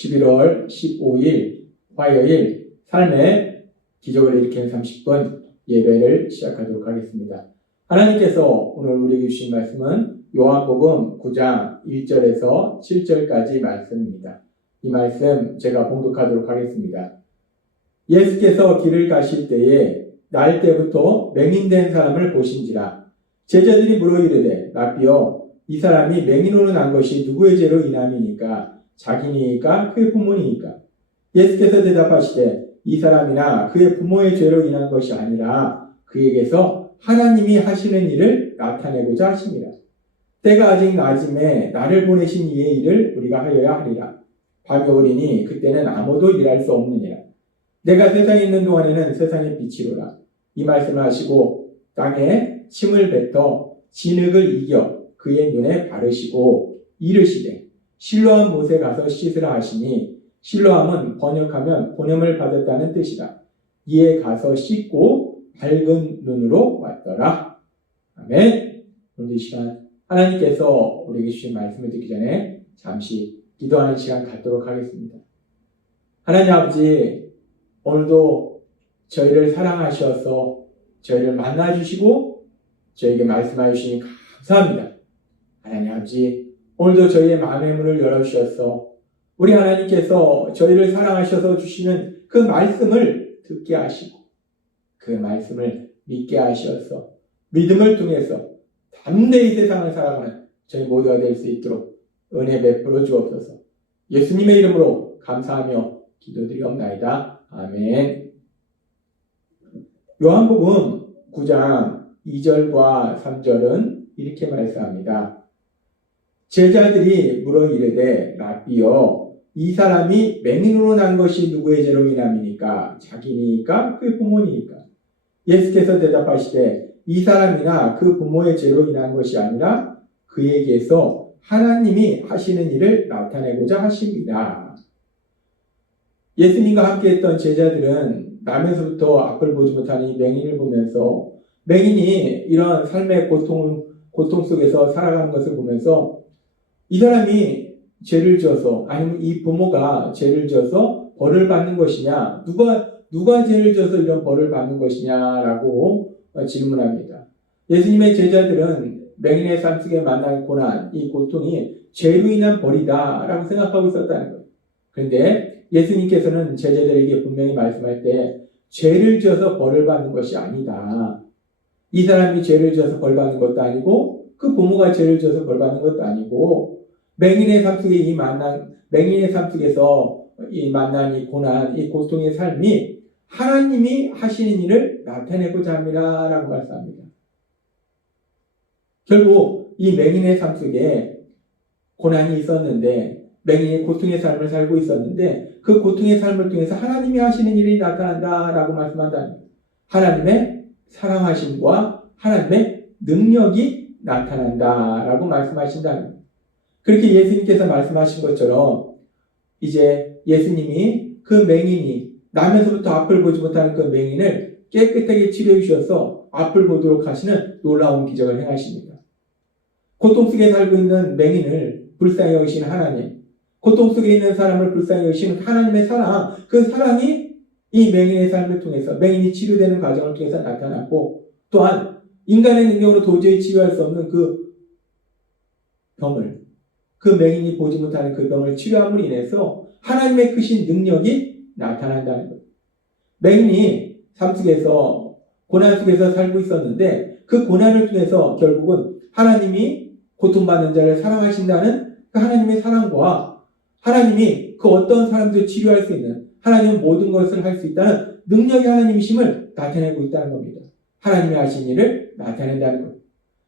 11월 15일 화요일 삶의 기적을 일으키는 30분 예배를 시작하도록 하겠습니다. 하나님께서 오늘 우리에게 주신 말씀은 요한복음 9장 1절에서 7절까지 말씀입니다. 이 말씀 제가 봉독하도록 하겠습니다. 예수께서 길을 가실 때에 날 때부터 맹인된 사람을 보신지라. 제자들이 물어 이르되 라삐여 이 사람이 맹인으로 난 것이 누구의 죄로 인함이니까 자기니까 그의 부모니까. 예수께서 대답하시되 이 사람이나 그의 부모의 죄로 인한 것이 아니라 그에게서 하나님이 하시는 일을 나타내고자 하십니다. 때가 아직 낮음에 나를 보내신 이의 일을 우리가 하여야 하리라. 밤이 오리니 그때는 아무도 일할 수 없느니라. 내가 세상에 있는 동안에는 세상의 빛이로라. 이 말씀을 하시고 땅에 침을 뱉어 진흙을 이겨 그의 눈에 바르시고 이르시되 실로암 못에 가서 씻으라 하시니 실로암은 번역하면 보냄을 받았다는 뜻이다. 이에 가서 씻고 밝은 눈으로 왔더라. 아멘. 오늘 이 시간 하나님께서 우리에게 주신 말씀을 듣기 전에 잠시 기도하는 시간 갖도록 하겠습니다. 하나님 아버지, 오늘도 저희를 사랑하셔서 저희를 만나주시고 저에게 말씀해 주시니 감사합니다. 하나님 아버지, 오늘도 저희의 마음의 문을 열어주셔서 우리 하나님께서 저희를 사랑하셔서 주시는 그 말씀을 듣게 하시고 그 말씀을 믿게 하셔서 믿음을 통해서 담대히 세상을 살아가는 저희 모두가 될 수 있도록 은혜 베풀어 주옵소서. 예수님의 이름으로 감사하며 기도드리옵나이다. 아멘. 요한복음 9장 2절과 3절은 이렇게 말씀합니다. 제자들이 물어 이르되 라삐여 이 사람이 맹인으로 난 것이 누구의 죄로 인함이니까 자기니까 그의 부모니까. 예수께서 대답하시되 이 사람이나 그 부모의 죄로 인한 것이 아니라 그에게서 하나님이 하시는 일을 나타내고자 하십니다. 예수님과 함께 했던 제자들은 나면서부터 앞을 보지 못하는 이 맹인을 보면서 맹인이 이런 삶의 고통 속에서 살아가는 것을 보면서 이 사람이 죄를 지어서 아니면 이 부모가 죄를 지어서 벌을 받는 것이냐, 누가 죄를 지어서 이런 벌을 받는 것이냐라고 질문합니다. 예수님의 제자들은 맹인의 삶 속에 만난 고난, 이 고통이 죄로 인한 벌이다라고 생각하고 있었다는 거예요. 그런데 예수님께서는 제자들에게 분명히 말씀할 때 죄를 지어서 벌을 받는 것이 아니다. 이 사람이 죄를 지어서 벌 받는 것도 아니고 그 부모가 죄를 지어서 벌 받는 것도 아니고 맹인의 삶 속에 맹인의 삶 속에서 이 만난 이 고난, 이 고통의 삶이 하나님이 하시는 일을 나타내고자 합니다라고 말씀합니다. 결국 이 맹인의 삶 속에 고난이 있었는데 맹인의 고통의 삶을 살고 있었는데 그 고통의 삶을 통해서 하나님이 하시는 일이 나타난다라고 말씀한다는 거예요. 하나님의 사랑하심과 하나님의 능력이 나타난다라고 말씀하신다는 거예요. 그렇게 예수님께서 말씀하신 것처럼 이제 예수님이 그 맹인이 나면서부터 앞을 보지 못하는 그 맹인을 깨끗하게 치료해 주셔서 앞을 보도록 하시는 놀라운 기적을 행하십니다. 고통 속에 살고 있는 맹인을 불쌍히 여기시는 하나님, 고통 속에 있는 사람을 불쌍히 여기시는 하나님의 사랑, 그 사랑이 이 맹인의 삶을 통해서 맹인이 치료되는 과정을 통해서 나타났고 또한 인간의 능력으로 도저히 치유할 수 없는 그 병을, 그 맹인이 보지 못하는 그 병을 치료함으로 인해서 하나님의 크신 능력이 나타난다는 거예요. 맹인이 삶 속에서 고난 속에서 살고 있었는데 그 고난을 통해서 결국은 하나님이 고통받는 자를 사랑하신다는 그 하나님의 사랑과 하나님이 그 어떤 사람도 치료할 수 있는 하나님은 모든 것을 할 수 있다는 능력이 하나님이심을 나타내고 있다는 겁니다. 하나님이 하신 일을 나타낸다는 것.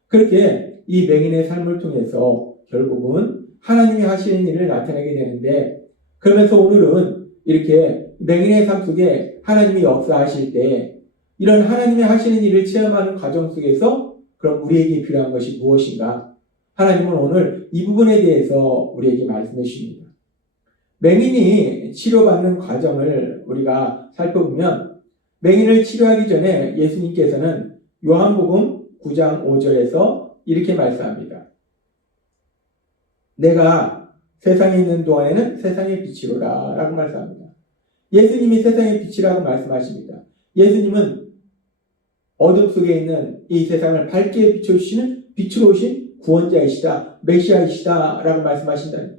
그렇게 이 맹인의 삶을 통해서 결국은 하나님이 하시는 일을 나타내게 되는데 그러면서 오늘은 이렇게 맹인의 삶 속에 하나님이 역사하실 때 이런 하나님이 하시는 일을 체험하는 과정 속에서 그럼 우리에게 필요한 것이 무엇인가? 하나님은 오늘 이 부분에 대해서 우리에게 말씀해 주십니다. 맹인이 치료받는 과정을 우리가 살펴보면 맹인을 치료하기 전에 예수님께서는 요한복음 9장 5절에서 이렇게 말씀합니다. 내가 세상에 있는 동안에는 세상의 빛이로라 라고 말씀합니다. 예수님이 세상의 빛이라고 말씀하십니다. 예수님은 어둠 속에 있는 이 세상을 밝게 비춰주시는 빛으로 오신 구원자이시다, 메시아이시다 라고 말씀하신다.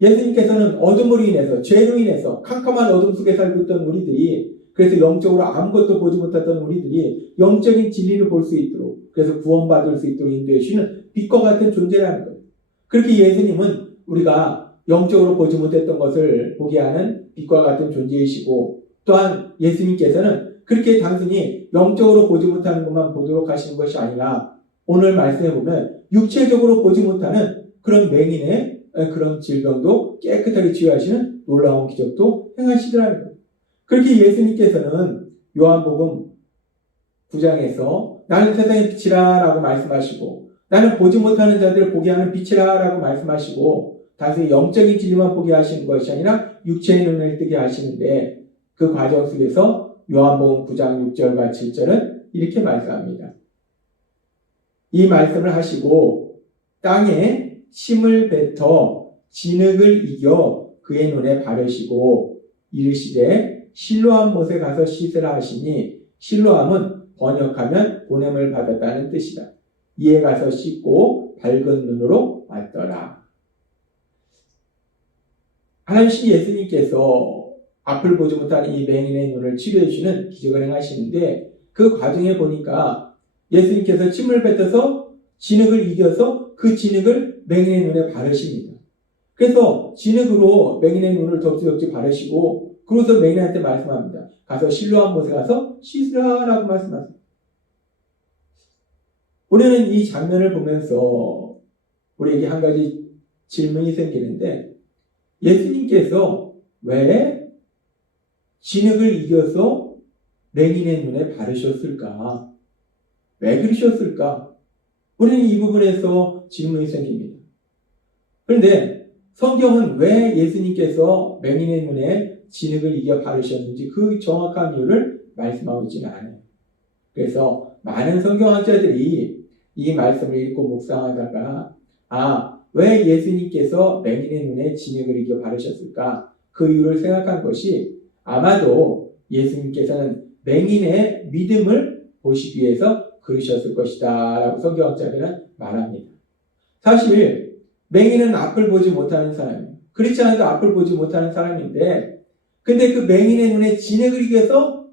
예수님께서는 어둠으로 인해서, 죄로 인해서 캄캄한 어둠 속에 살고 있던 우리들이, 그래서 영적으로 아무것도 보지 못했던 우리들이 영적인 진리를 볼 수 있도록, 그래서 구원받을 수 있도록 인도해 주시는 빛과 같은 존재라는 거예요. 그렇게 예수님은 우리가 영적으로 보지 못했던 것을 보게 하는 빛과 같은 존재이시고, 또한 예수님께서는 그렇게 단순히 영적으로 보지 못하는 것만 보도록 하시는 것이 아니라, 오늘 말씀해 보면 육체적으로 보지 못하는 그런 맹인의 그런 질병도 깨끗하게 치유하시는 놀라운 기적도 행하시더라는 거예요. 그렇게 예수님께서는 요한복음 9장에서 나는 세상의 빛이라 라고 말씀하시고, 나는 보지 못하는 자들을 보게 하는 빛이라 라고 말씀하시고, 단순히 영적인 진리만 보게 하시는 것이 아니라 육체의 눈을 뜨게 하시는데, 그 과정 속에서 요한복음 9장 6절과 7절은 이렇게 말씀합니다. 이 말씀을 하시고 땅에 침을 뱉어 진흙을 이겨 그의 눈에 바르시고 이르시되 실로암 못에 가서 씻으라 하시니, 실로암은 번역하면 보냄을 받았다는 뜻이다. 이에 가서 씻고 밝은 눈으로 왔더라. 하나님 예수님께서 앞을 보지 못하는 이 맹인의 눈을 치료해 주시는 기적을 행하시는데, 그 과정에 보니까 예수님께서 침을 뱉어서 진흙을 이겨서 그 진흙을 맹인의 눈에 바르십니다. 그래서 진흙으로 맹인의 눈을 덥지덥지 바르시고, 그러고서 맹인한테 말씀합니다. 가서 실로암 못에 가서 씻으라 라고 말씀하십니다. 우리는 이 장면을 보면서 우리에게 한 가지 질문이 생기는데, 예수님께서 왜 진흙을 이겨서 맹인의 눈에 바르셨을까? 왜 그러셨을까? 우리는 이 부분에서 질문이 생깁니다. 그런데 성경은 왜 예수님께서 맹인의 눈에 진흙을 이겨 바르셨는지 그 정확한 이유를 말씀하고 있지는 않아요. 그래서 많은 성경학자들이 이 말씀을 읽고 묵상하다가, 왜 예수님께서 맹인의 눈에 진흙을 이겨 바르셨을까? 그 이유를 생각한 것이, 아마도 예수님께서는 맹인의 믿음을 보시기 위해서 그러셨을 것이다 라고 성경학자들은 말합니다. 사실 맹인은 앞을 보지 못하는 사람이에요. 그렇지 않아도 앞을 보지 못하는 사람인데, 근데 그 맹인의 눈에 진흙을 이겨서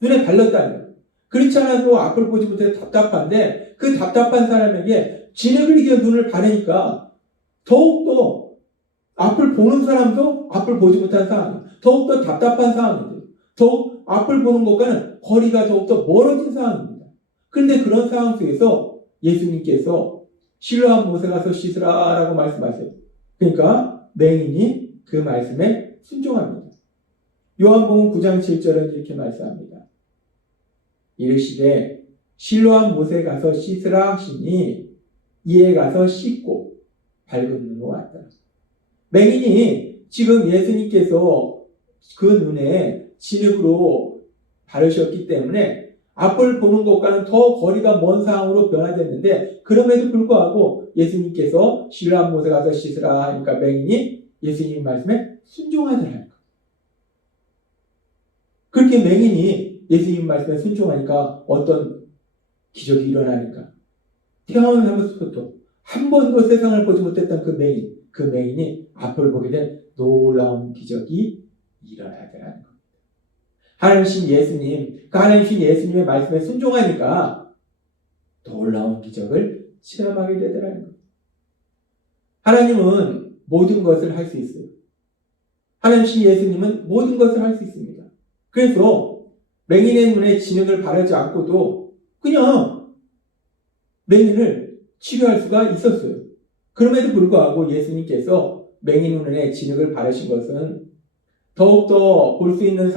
눈에 발랐다는 거예요. 그렇지 않아도 앞을 보지 못해서 답답한데, 그 답답한 사람에게 진흙을 이겨 눈을 바르니까 더욱더 앞을 보는 사람도 앞을 보지 못하는 상황이에요. 더욱더 답답한 상황이에요. 더욱 앞을 보는 것과는 거리가 더욱더 멀어진 상황입니다. 그런데 그런 상황 속에서 예수님께서 실로암 못에 가서 씻으라 라고 말씀하세요. 그러니까 맹인이 그 말씀에 순종합니다. 요한복음 9장 7절은 이렇게 말씀합니다. 이르시되 실로암 못에 가서 씻으라 하시니 이에 가서 씻고 밝은 눈으로 왔다. 맹인이 지금 예수님께서 그 눈에 진흙으로 바르셨기 때문에 앞을 보는 것과는 더 거리가 먼 상황으로 변화됐는데, 그럼에도 불구하고 예수님께서 실로암 못에 가서 씻으라 하니까 맹인이 예수님 말씀에 순종하더라는 거예요. 그렇게 맹인이 예수님 말씀에 순종하니까 어떤 기적이 일어나니까, 태어나면서부터 한 번도 세상을 보지 못했던 그 맹인이 앞을 보게 된 놀라운 기적이 일어나더라는 겁니다. 하나님이신 예수님, 그 하나님이신 예수님의 말씀에 순종하니까 놀라운 기적을 체험하게 되더라는 겁니다. 하나님은 모든 것을 할 수 있어요. 하나님이신 예수님은 모든 것을 할 수 있습니다. 그래서 맹인의 눈에 진흙을 바르지 않고도 그냥 맹인을 치료할 수가 있었어요. 그럼에도 불구하고 예수님께서 맹인 눈에 진흙을 바르신 것은 더욱더 볼 수 있는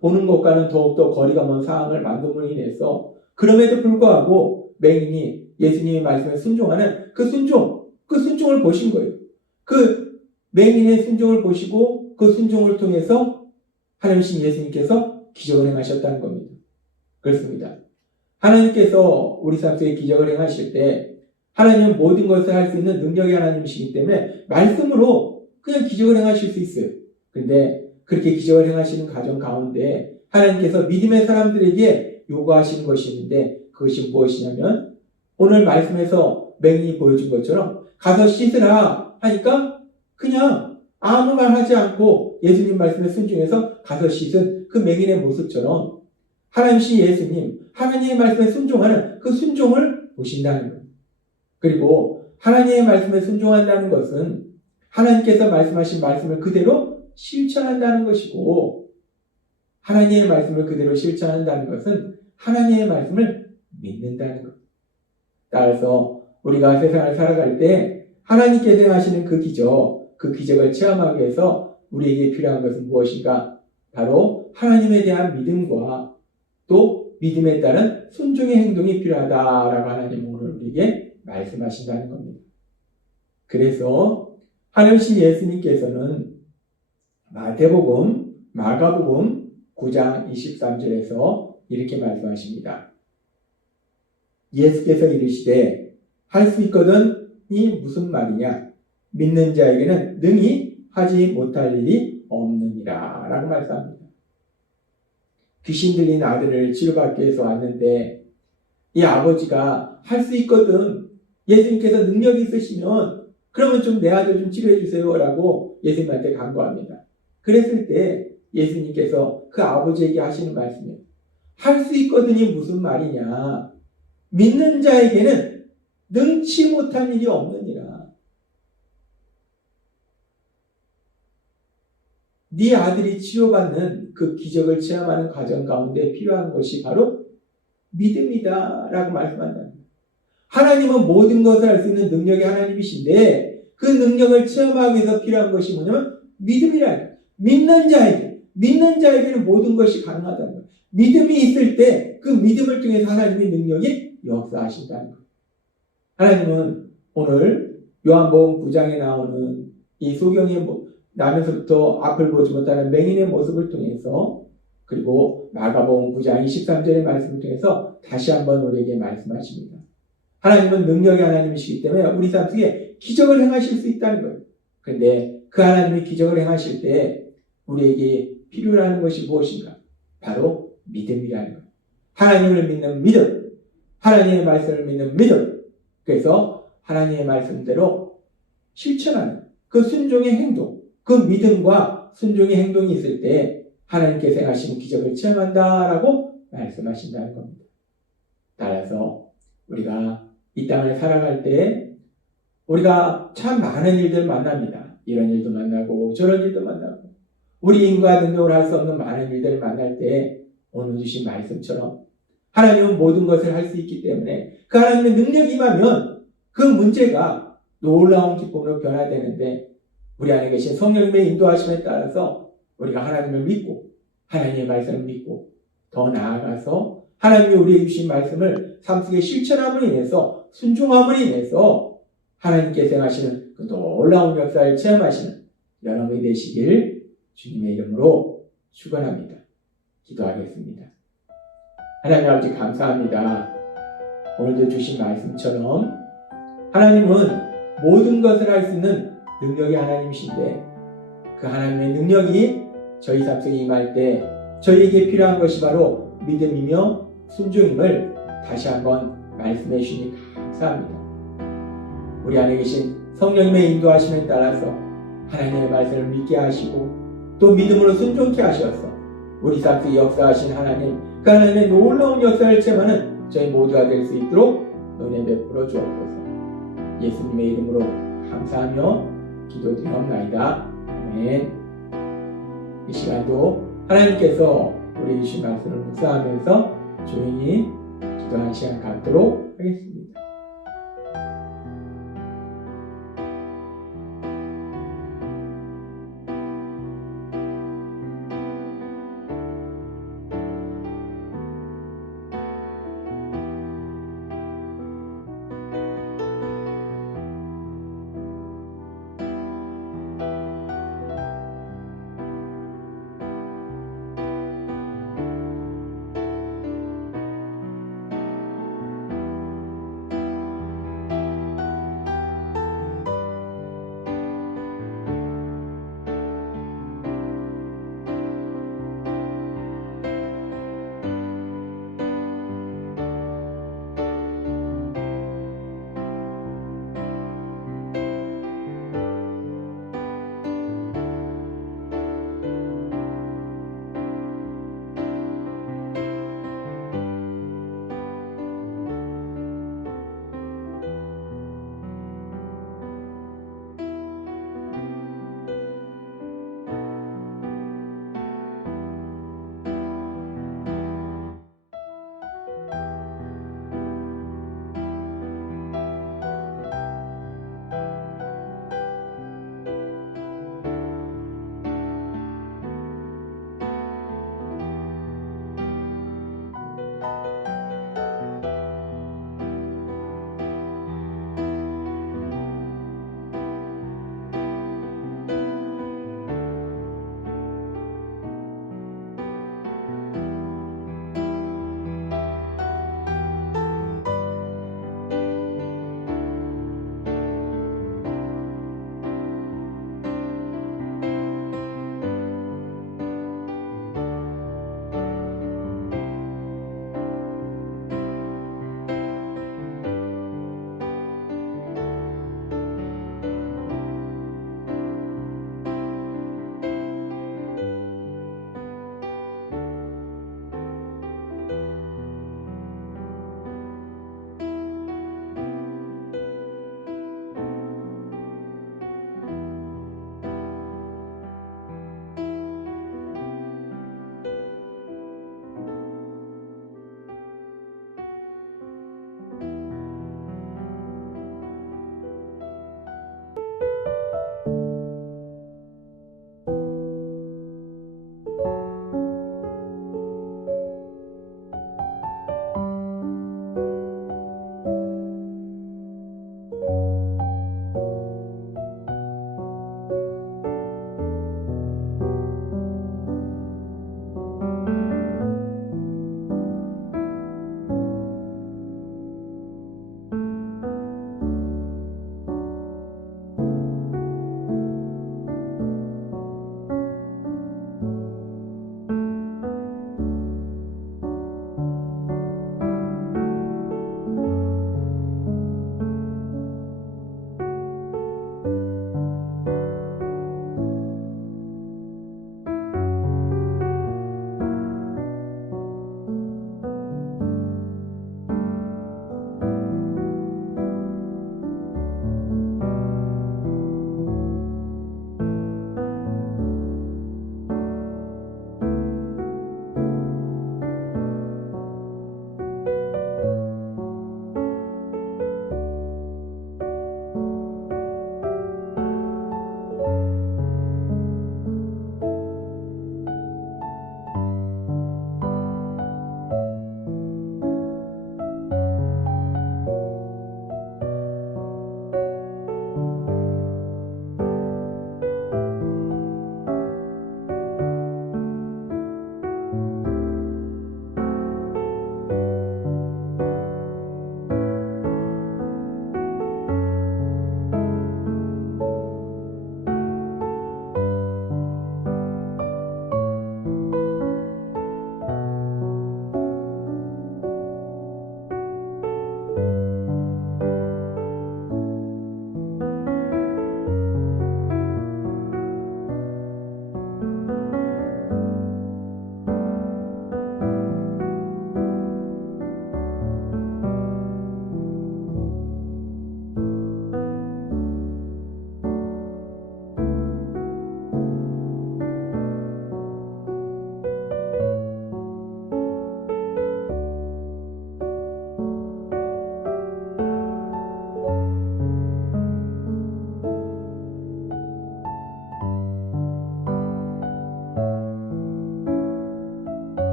보는 것과는 더욱더 거리가 먼 상황을 만듦으로 인해서, 그럼에도 불구하고 맹인이 예수님의 말씀에 순종하는 그 순종을 보신 거예요. 그 맹인의 순종을 보시고 그 순종을 통해서 하나님이신 예수님께서 기적을 행하셨다는 겁니다. 그렇습니다. 하나님께서 우리 삶 속에 기적을 행하실 때 하나님은 모든 것을 할 수 있는 능력의 하나님이시기 때문에 말씀으로 그냥 기적을 행하실 수 있어요. 그런데 그렇게 기적을 행하시는 과정 가운데 하나님께서 믿음의 사람들에게 요구하시는 것이 있는데 그것이 무엇이냐면 오늘 말씀에서 맹인이 보여준 것처럼 가서 씻으라 하니까 그냥 아무 말 하지 않고 예수님 말씀에 순종해서 가서 씻은 그 맹인의 모습처럼 하나님이신 예수님, 하나님의 말씀에 순종하는 그 순종을 보신다는 거예요. 그리고 하나님의 말씀에 순종한다는 것은 하나님께서 말씀하신 말씀을 그대로 실천한다는 것이고 하나님의 말씀을 그대로 실천한다는 것은 하나님의 말씀을 믿는다는 것. 따라서 우리가 세상을 살아갈 때 하나님께서 하시는 그 기적을 체험하기 위해서 우리에게 필요한 것은 무엇인가? 바로 하나님에 대한 믿음과 또 믿음에 따른 순종의 행동이 필요하다라고 하나님은 오늘 우리에게 말씀하신다는 겁니다. 그래서 하나님 예수님께서는 마태복음, 마가복음 9장 23절에서 이렇게 말씀하십니다. 예수께서 이르시되 할 수 있거든 이 무슨 말이냐? 믿는 자에게는 능히 하지 못할 일이 없느니라 라고 말씀합니다. 귀신 들린 아들을 치료받기 위해서 왔는데 이 아버지가 할 수 있거든 예수님께서 능력이 있으시면 그러면 좀 내 아들 좀 치료해 주세요 라고 예수님한테 간구합니다. 그랬을 때 예수님께서 그 아버지에게 하시는 말씀이에요. 할 수 있거든이 무슨 말이냐? 믿는 자에게는 능치 못한 일이 없느니라. 네 아들이 치료받는 그 기적을 체험하는 과정 가운데 필요한 것이 바로 믿음이다 라고 말씀한다. 하나님은 모든 것을 할 수 있는 능력이 하나님이신데 그 능력을 체험하기 위해서 필요한 것이 뭐냐면 믿음이라는 거예요. 믿는 자에게는 모든 것이 가능하다는 거예요. 믿음이 있을 때 그 믿음을 통해서 하나님의 능력이 역사하신다는 거예요. 하나님은 오늘 요한복음 9장에 나오는 이 소경의 나면서부터 앞을 보지 못하는 맹인의 모습을 통해서 그리고 마가복음 9장 23절의 말씀을 통해서 다시 한번 우리에게 말씀하십니다. 하나님은 능력의 하나님이시기 때문에 우리 삶 속에 기적을 행하실 수 있다는 거예요. 그런데 그 하나님이 기적을 행하실 때 우리에게 필요한 것이 무엇인가? 바로 믿음이라는 거예요. 하나님을 믿는 믿음, 하나님의 말씀을 믿는 믿음. 그래서 하나님의 말씀대로 실천하는 그 순종의 행동, 그 믿음과 순종의 행동이 있을 때 하나님께서 행하시는 기적을 체험한다라고 말씀하신다는 겁니다. 따라서 우리가 이 땅을 살아갈 때 우리가 참 많은 일들 만납니다. 이런 일도 만나고 저런 일도 만나고 우리 힘과 능력을 할 수 없는 많은 일들을 만날 때 오늘 주신 말씀처럼 하나님은 모든 것을 할 수 있기 때문에 그 하나님의 능력이 임하면 그 문제가 놀라운 기쁨으로 변화되는데 우리 안에 계신 성령님의 인도하심에 따라서 우리가 하나님을 믿고 하나님의 말씀을 믿고 더 나아가서 하나님이 우리에게 주신 말씀을 삶 속에 실천함으로 인해서 순종함으로 인해서 하나님께서 행하시는 그 놀라운 역사를 체험하시는 여러분이 되시길 주님의 이름으로 축원합니다. 기도하겠습니다. 하나님 아버지 감사합니다. 오늘도 주신 말씀처럼 하나님은 모든 것을 할 수 있는 능력이 하나님이신데 그 하나님의 능력이 저희 삶 속에 임할 때 저희에게 필요한 것이 바로 믿음이며 순종임을 다시 한번 말씀해 주시니 감사합니다. 우리 안에 계신 성령님의 인도하심에 따라서 하나님의 말씀을 믿게 하시고 또 믿음으로 순종케 하셔서 우리 삶 속에 역사하신 하나님, 그 하나님의 놀라운 역사를 체험하는 저희 모두가 될 수 있도록 은혜 베풀어 주옵소서. 예수님의 이름으로 감사하며 기도드리옵나이다. 아멘. 이 시간도 하나님께서 우리 주신 말씀을 묵상하면서 조용히 기도하는 시간 갖도록 하겠습니다.